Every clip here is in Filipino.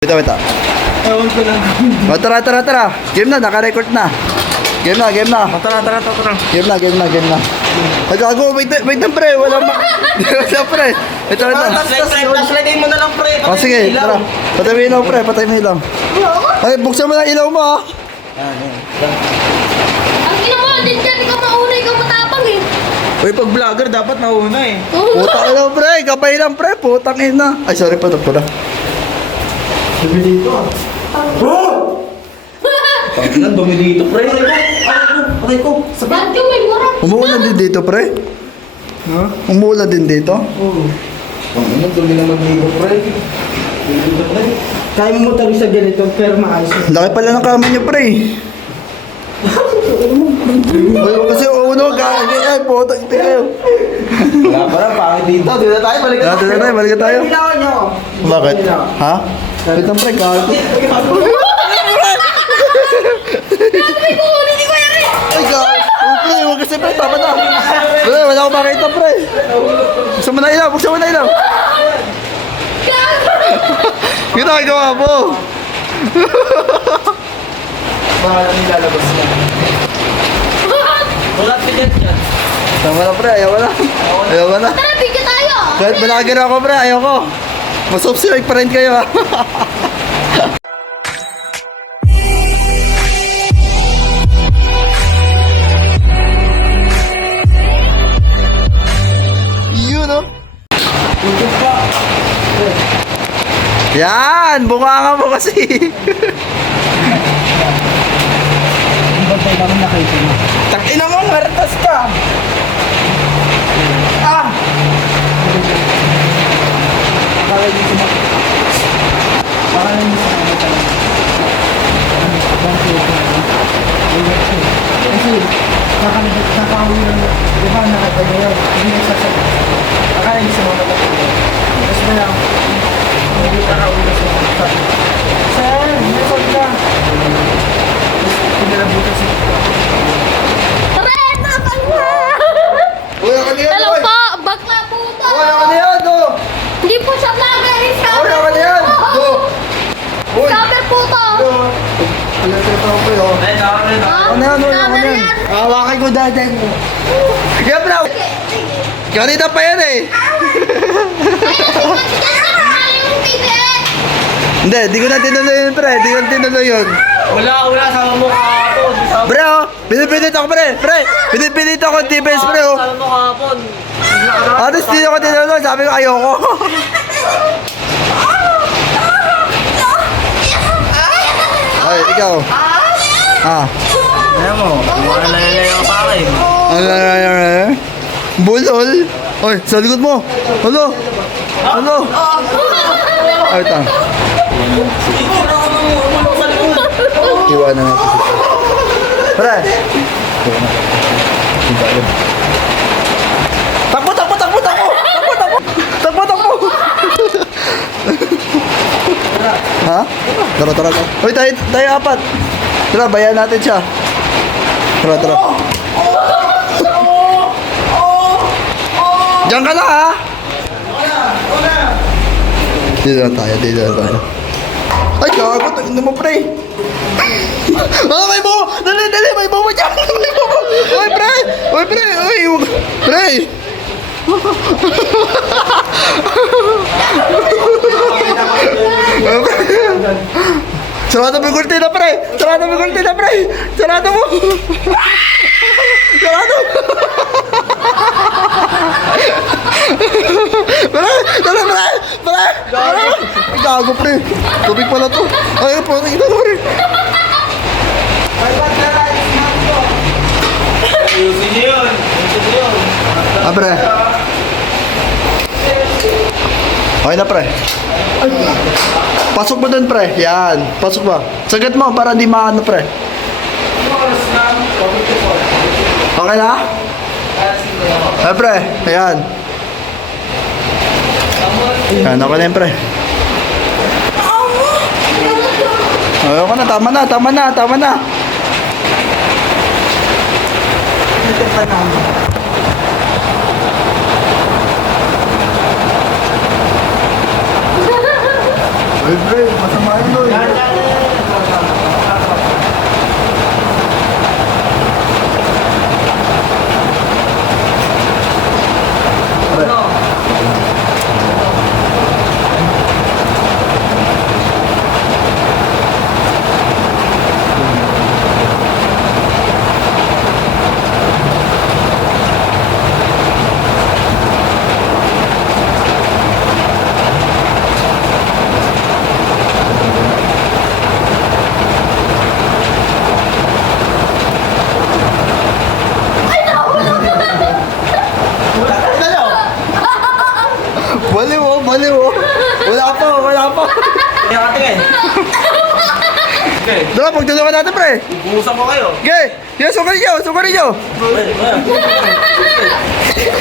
Wait. Ewan ko lang. O, tara. Game na, naka-record na. Game na. Tara. Game na. Ay, gago, wait na pre. Wala pre. Ito. Flashlightin mo na lang, pre. O, sige, tara. Patay mo ilaw, pre. Patay mo ilaw. Ay, buksan mo na ilaw mo, ha. Ang ina mo, din dyan, ikaw mauna, ikaw matapang eh. Uy, pag vlogger, dapat nauna eh. Putang ina, pre. Kapay lang, pre. Putang ina. Ay, sorry pa, pala. Sabi dito, ah. Pagkilan, dumi dito, pre. Aray ko. Ba't yung may mura? Umuulan din dito, pre. Ha? Umuulan din dito. Oo. Pagkilan, dumi naman dito, pre. Kaya mo tayo sa ganito, pero maayos. Laki pala ng kama niya, pre. Ay, kasi uno, gagi. Ay, putang ina kayo. Wala pa rin, pangit dito. Dito na tayo, balik Balik tayo. Kailangan nyo. Bakit? Ha? Wait lang, pre. Gago. May kukunin, di ko yan eh. Ay, gago. Pre, huwag kasi, pre. Tama na. Pre, wala akong makita, pre. Buksan mo na ilaw. Ginagawa mo. Baka lang nilalabas na. Wala pilit yan. Tama na, pre. Ayaw ko na. Tara, bigyan tayo. Kahit malagir ako, pre. Ayaw ko. Mas-subscribe pa rin kayo, ha. Yun, oh. Yan! Bunganga mo kasi. Bantay namin nakita mo. Tangina mo, ngartas ka! Ah! Baka hindi sila. Baka hindi sila. Kasi, nakakawin lang. Diba, nakakawin lang. Hindi nagsasabi. Baka hindi sila matapos. Tapos na lang. Hindi nakakawin lang sila. Sir, may sod ka. Pinalabutan siya. Tara, tapang na. Uy, ako na yan, Alam boy. po, bakla po to. Uy, ako na yan, do. Hindi po siya vlogger, Uy, scammer ako na yan, do. Uy. Scammer po to. Alam ko ito ako, yo. Ay, nakakawin na. Ako na yan, Scammer yan. Hawakan ko dahil mo. Kaya, bro. Kanina pa yan, eh. Hindi, di ko na tinuloy yun, pre. Di ko na tinuloy yun. Wala, sama mo kahapon. Pre, oh. Pinipilit ako, pre. Pinipilit ako, TBS, pre, oh. Sama mo kahapon. Honest, di ako tinuloy. Sabi ko, ayoko. Ay, ikaw. Ah. Ayan mo, mga nalalaya ka pa akin. Ano? Bulol. Oy, sa likod mo. Ano? Ay, ito. Iwanan natin. Pre. Takbo. Ha? Tara. Uy, tayo apat. Tara, bayan natin siya. Tara. Diyan ka na, ha? Dito na tayo. Ay, gago. Tingnan mo, pre. Ah, may mo! Dali! May mo dyan! May mo! Uy, pre! Pre! Sarado mo yung kurtina, pre! Sarado mo! Sarado! Pre! Gago, pre! Tubig pala to! Ay, po, ito, pre! Ayusin niyo yun. Ah, pre! Okay na, pre. Pasok mo dun, pre. Yan. Pasok mo. Sagat mo para di maano, pre. Okay na? Ah, pre. Ayan. Yan, ako na yun, pre. Ayoko na, tama na. Ito pa namin. Uy, pre, masama yun, uy. Baliw, oh, baliw, oh. Wala pa, wala pa. Hindi ako tingin. Okay. Dala, pagtulungan natin, pre. Buhusan ko kayo. Okay, yes, sukarin nyo, sukarin nyo.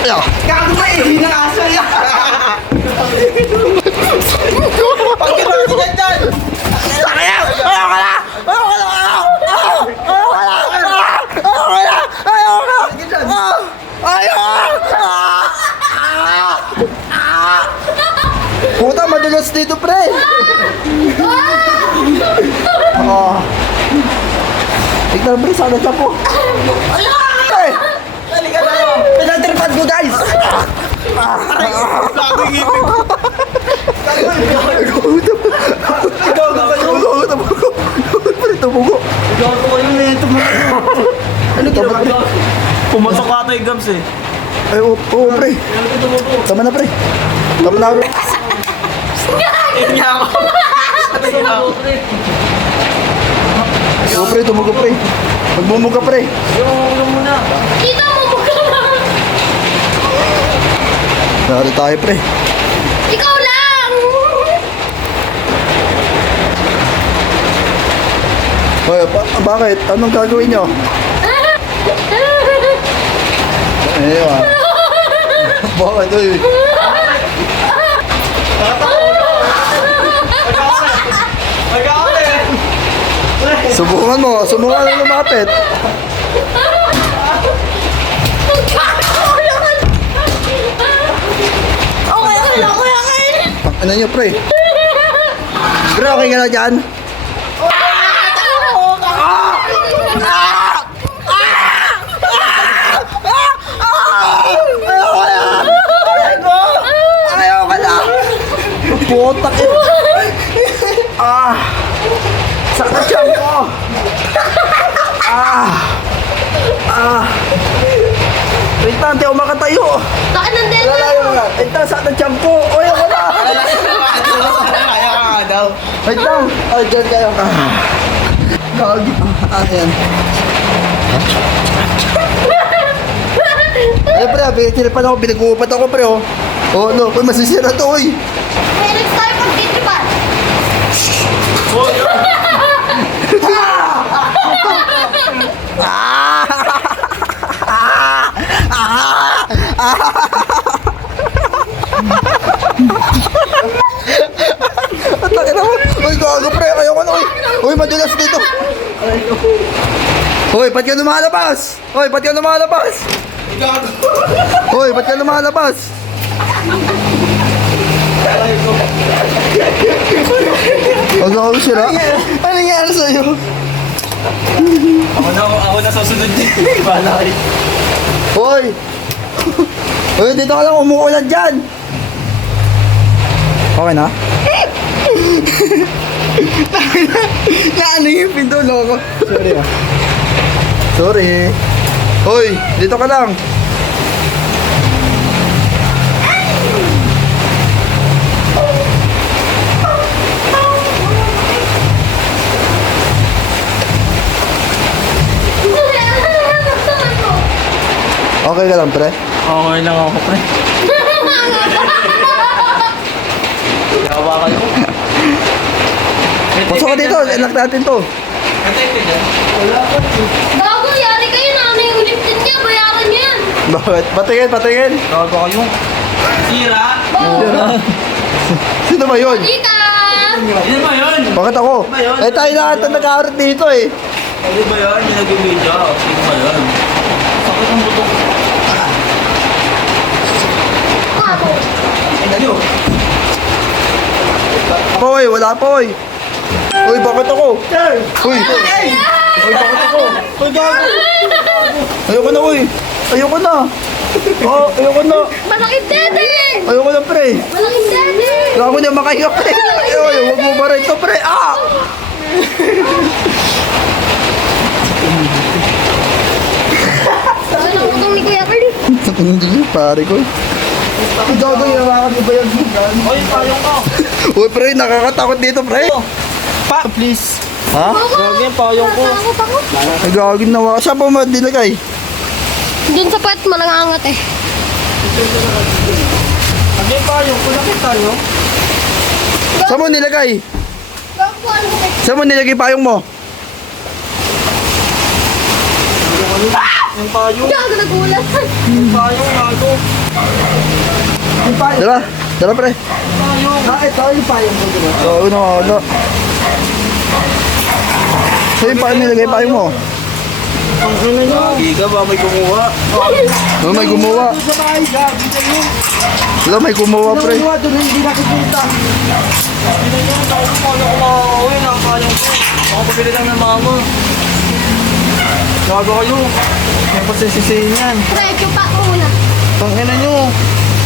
Ayaw. Gago ba eh? Hindi na aso yan. Pagkita ko dyan dyan. Ayaw! Ayaw ka na! Ayaw ka na! Ayaw ka na! Ayaw ka na! Ayaw ka na! Ayaw! Puta, madulas dito, pre! Tignan, pre, sana siya po. Ay! Halika na yun. Pinagtripan ko, guys! Bago yung ngipin. Gago ko yung neto mo. Ano ginawa? Pumasok ka ata yung gums eh. Ay, oo, pre. Tama na, pre. Tama na, pre. Ito niya ako. Oo, pre, tumugo, pre. Magmumuga, pre. Yung muna. Kita mo mukha lang. Nari tayo, pre. Ikaw lang. Hoy, bakit? Anong gagawin nyo? Ewan. Bakit, uy? Subukan mo na lumapit. Okay, wala ko yan. Ano nyo, pre? Pre, okay ka na dyan? Ayaw ka na! Putak eh! Sakit siya ko! Wait lang, hindi ako makatayo! Bakit nandito? Wait lang, sakit ang tiyan ko! Uy, ako na! Kaya ka nga daw. Wait lang! Ay, dyan kayo ka! Gagi! Ayan. Ay, pre, tinipan ako, pinag-uupat ako, pre, oh. Oh, no, uy, masisira to, uy. May next time pag-titipan. Atake na mo. Uy, gago, pre, ayoko na, uy. Uy, madulas dito. Uy, ba't ka lumalabas? Uy, ba't ka lumalabas? Uy, ba't ka lumalabas? Ang gago sila. Ano nangyari sa'yo? Ako na susunod din. Bahala kayo. Uy! Uy, dito ka lang umuulan dyan! Okay na? Naano yung pinto, loko? Sorry ah. Sorry. Uy, dito ka lang. Okay ka lang, pre? Okay lang ako, pre. Yawa kayo. Pasok ka dito, ilak natin to. Bago, yari kayo na. Ano yung uliptin niya? Bayaran niyo yan. Bakit? Patingin, patingin. Gago kayo. Sira. Sino ba yun? Dita! Ano ba yun? Bakit ako? Sino ba yun? Eh, tayo lahat na nag-aaral dito eh. Ano ba yun? Yung nag-video. Sino ba yun? Sakit ang buto. Bago. Ay, dali oh. pa, oy. Wala pa, oy. Uy, bakit ako? Uy. Uy, bakit ako? Uy, gago. Ayoko na, uy. Ayoko na. Oh, ayoko na. Malaki dede! Ayoko na, pre. Malaki dede! Gago na makahinga, pre. Ay, huwag mo ba rin ito, pre. Ah! Ano ko itong ni Kuya Carl? Hindi, pare ko. Ang gago yung hawakan mo ba yung bugan? Uy, payong ko. Uy, pre, nakakatakot dito, pre. Pa, please. Ha? Gago yung payong ko. Takot ako. Ay, gagawin na waka. Saan pa mo dinagay? Doon sa puwet mo nangangat eh. Ano yung payong ko? Nakita nyo? Saan mo nilagay? Gago ano ba? Saan mo nilagay payong mo? Yung payong. Gago nagulat. Yung payong, gago. Yung payong. Dala, dala, pre. Payong. Ah, ito yung payong ko, diba? Oo, wala. Saan yung payong nilagay payong mo? Ang ano nyo? Gagi ka ba? May kumuha. Oh, may gumawa. Doon sa bahay, gagi na yun. Wala, may gumawa, pre. Kumuha doon, hindi nakikita. Gagi na yun. Ako mo, ano ko makakawin. Ang payong ko. Ako pabili lang ng mama. Gago kayo. May pasisisihin yan. Try ko pa muna. Tangina nyo.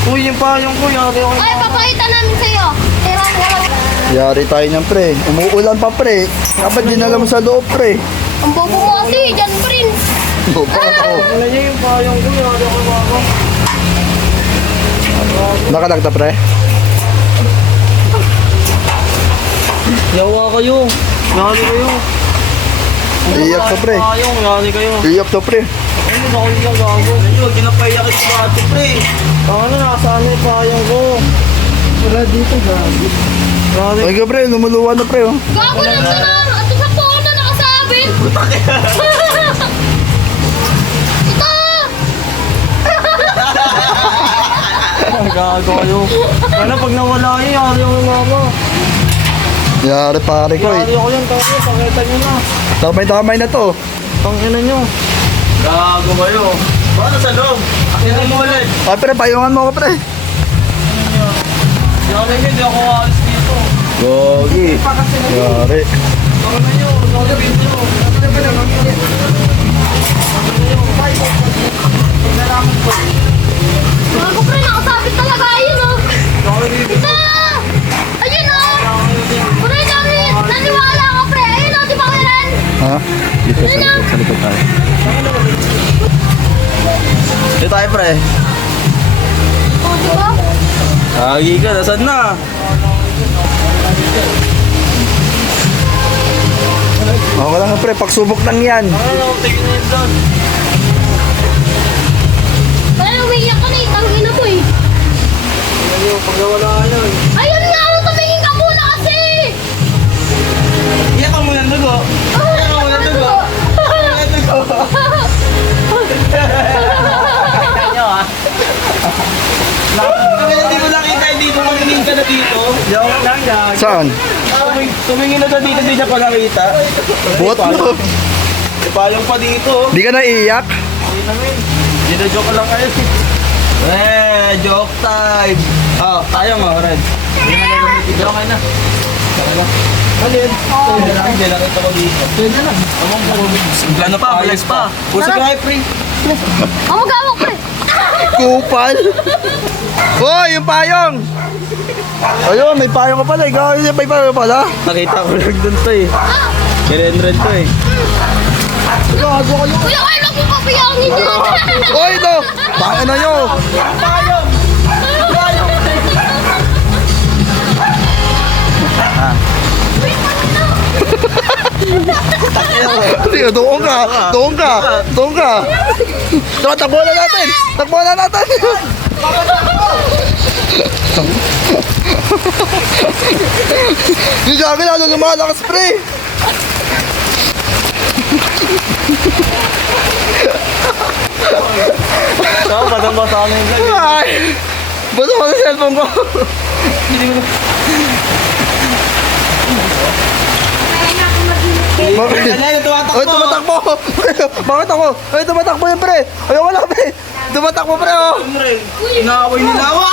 Uy, yung payong ko. Yari ako. Ay, papakita namin sa'yo. Tira mo lang. Yari tayo niyan, pre. Umuulan pa, pre. Dapat dinala mo sa loob, pre. Ang bobo mo kasi, dyan pa rin. Bobo ako. Tangina nyo yung payong ko. Yari ako mama. Nakalagta, pre. Yawa kayo. Yari kayo. Iyak to, pre. Payong, yari kayo. Iyak to, pre. Ano ba kayo yung gago? Ayun, ginapaiyak yung bati, pre. Ano, nakasaan yung payong ko. Wala dito, gago. Yari. Ay, ka, pre. Lumuluwa na, pre, oh. Gago lang sa lang. At sa phone na nakasabit. Ito! Gago kayo. Ano, pag nawala yun, yari ako yung mama. Yari, pare ko, Yari eh. ako yun, tangin, pakita nyo na. Tamay-tamay na to. Tangina nyo. Gago kayo. Paano sa loob? Akin mo ulit. Ay, pre, payungan mo ako, pre. Yari nyo, di ako alis dito. Gogi. Yari. Tangina nyo, sasabihin nyo. Gago pre, nakasabit talaga. Ayun oh. Ito! Ayun oh. Pre, dami. Naniwala ako pre. Ayun oh, di ba kailan? Ha? Dito, sa likod tayo. Dito tayo, pre. Oh, di ba? Agi ka, nasan na? Okay lang, pre. Pagsubok lang yan. Ano, tingin na yung vlog. Kaya umiiyak ka na eh. Tangina mo eh. Ayun, pag nawala yan. Ayun nga, oh, tumingin ka muna kasi. Iyak ka muna, dugo. Iyak ka muna, dugo. Iyak dugo. Kanya ah. Hindi ko nakita, hindi ko maningin ka na dito. Joke lang yan. Saan? Tumingin na dito, hindi niya pa nakita. Buhat mo. Ipayong pa dito. Di ka naiiyak? Hindi namin. Gina-joke lang kayo. Joke time. Oh, tayo mo, Red. Hindi na gagamitin. Joke na. Alin? Hindi nakita ko dito. Pwede lang. Ano pa? Bless pa. Subscribe, free. Oh, mag-awak pre. Kupal. Hoy, yung payong. Ayun, may payong ka pala. Ikaw, may payong ka pala. Nakita ko lang dun to eh. Kaya-red to eh. Gago kayo. Kuya, kayo lang po papayangin niya. Hoy, no. Baka na nyo. Payong! Payong! Sige, doon ka. Doon ka. Doon ka. Tara, takbuhan na natin. Takbuhan na natin. Yung gagawin lalo lumalakas, pre. Saan ba nang basa na yung vlog? Ay. Bato ko sa cellphone ko. Bakit? Ay, tumatakbo! Bakit ako? Ay, tumatakbo yan, pre! Ayoko lang, pre! Tumatakbo, pre, oh! Inaaway nilawa!